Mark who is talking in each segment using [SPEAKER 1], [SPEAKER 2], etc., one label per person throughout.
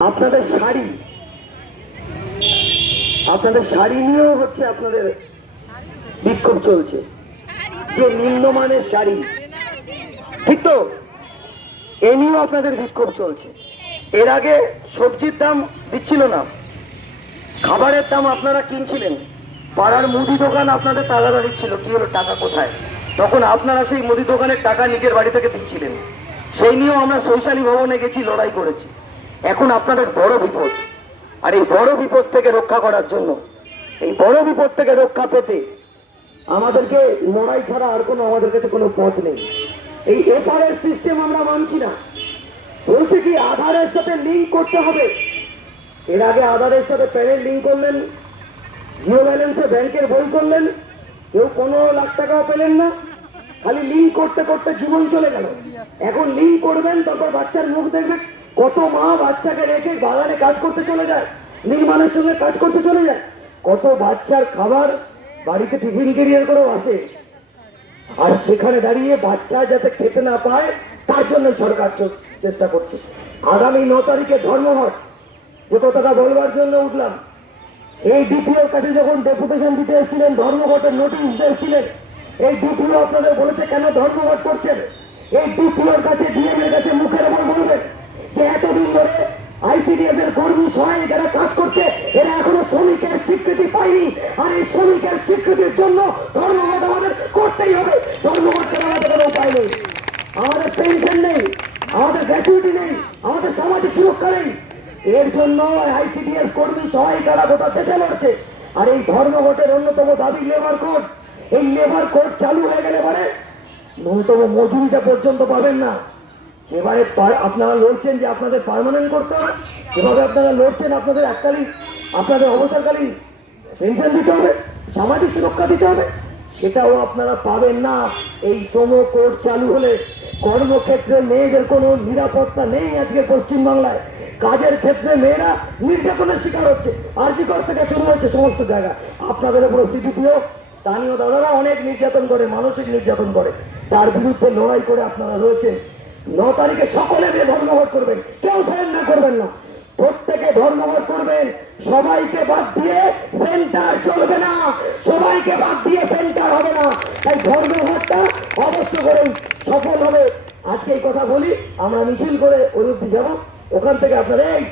[SPEAKER 1] আপনাদের শাড়ি। আপনাদের শাড়ি নিয়েও হচ্ছে আপনাদের বিক্ষোভ চলছে। যে নিম্নমানের শাড়ি। ঠিক তো? এ নিয়েও আপনাদের বিক্ষোভ চলছে। এর আগে সবজির দাম দিচ্ছিল না। খাবারের দাম আপনারা কিনছিলেন। পাড়ার মুদি দোকান আপনাদের তাগাদা দিচ্ছিল কি হলো, টাকা কোথায়? তখন আপনারা সেই মুদি দোকানের টাকা নিজের বাড়ি থেকে দিচ্ছিলেন। সেই নিয়েও আমরা শৈশালী ভবনে গেছি, লড়াই করেছি। এখন আপনাদের বড় বিপদ। আর এই বড় বিপদ থেকে রক্ষা করার জন্য, এই বড় বিপদ থেকে রক্ষা পেতে আমাদেরকে লড়াই ছাড়া আর কোনো আমাদের কাছে কোনো পথ নেই। এই এপারের সিস্টেম আমরা মানছি না। বলছে কি, আধারের সাথে লিঙ্ক করতে হবে। এর আগে আধারের সাথে প্যানের লিঙ্ক করলেন, জিও ব্যালেন্সে ব্যাংকের বই করলেন, কেউ পনেরো লাখ টাকাও পেলেন না। খালি লিঙ্ক করতে করতে জীবন চলে গেল। এখন লিঙ্ক করবেন, তারপর বাচ্চার মুখ দেখবে কত মা বাচ্চাকে রেখে বাগানে কাজ করতে চলে যায়, নির্মাণের সঙ্গে কাজ করতে চলে যায়, কত বাচ্চার খাবার বাড়িতে টিফিন ক্যারিয়ার করেও আসে। আর সেখানে দাঁড়িয়ে বাচ্চা যাতে খেতে না পায়, তার জন্য সরকার চেষ্টা করছে। আগামী ন তারিখে ধর্মঘট, যে কথাটা বলবার জন্য উঠলাম। এই ডিপিওর কাছে যখন ডেপুটেশন দিতে এসেছিলেন, ধর্মঘটের নোটিশ দিতে এসেছিলেন, এই ডিপিও আপনাদের বলেছে কেন ধর্মঘট করছেন? এই ডিপিওর কাছে ডিএম এর কাছে মুখের ওপর যে এতদিন ধরে আইসিডিএস এর কর্মী সহায়ক এরা কাজ করছে, এরা এখনও শ্রমিকের স্বীকৃতি পায়নি। আর এই শ্রমিকের স্বীকৃতির জন্য ধর্মঘট আমাদের করতেই হবে। ধর্মঘট ছাড়া আমাদের কোনো উপায় নেই। আমাদের পেনশন নেই, আমাদের গ্র্যাচুইটি নেই, আমাদের সামাজিক সুরক্ষা নেই। এর জন্য আইসিডিএস কর্মী সহায়িকারা গোটা দেশে লড়ছে। আর এই ধর্মঘটের অন্যতম দাবি লেবার কোড এই লেবার কোড চালু হয়ে গেলে পরে ন্যূনতম মজুরিটা পর্যন্ত পাবেন না। পা- আপনারা লড়ছেন যে আপনাদের পার্মানেন্ট করতে হবে। যেভাবে আপনারা লড়ছেন আপনাদের এককালীন আপনাদের অবসরকালীন পেনশন দিতে হবে, সামাজিক সুরক্ষা দিতে হবে। সেটাও আপনারা পাবেন না। এই শ্রম কোড চালু হলে কর্মক্ষেত্রে মেয়েদের কোনো নিরাপত্তা নেই আজকে পশ্চিমবাংলায়। কাজের ক্ষেত্রে মেয়েরা নির্যাতনের শিকার হচ্ছে। আর্জিকর থেকে শুরু হচ্ছে সমস্ত জায়গা। আপনাদের উপর সিডিপিও স্থানীয় দাদারা অনেক নির্যাতন করে, মানসিক নির্যাতন করে। তার বিরুদ্ধে লড়াই করে আপনারা রয়েছেন। ন তারিখে সকলে মিলে ধর্মঘট করবেন। কেউ সারেন্ডার করবেন না। প্রত্যেকে ধর্মঘট করবেন। সবাইকে বাদ দিয়ে সেন্টার চলবে না। সবাইকে বাদ দিয়ে সেন্টার হবে না। তাই ধর্মঘটটা অবশ্য করেই সফল হবে। আজকে এই কথা বলি, আমরা মিছিল করে অব্দি যাব। ওখান থেকে আপনারা এই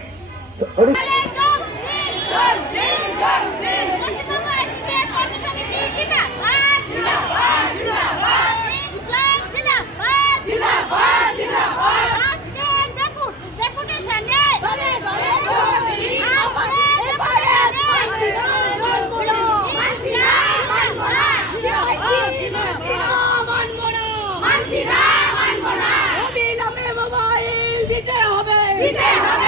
[SPEAKER 1] বিল
[SPEAKER 2] দিতে হবে। দিতে হবে।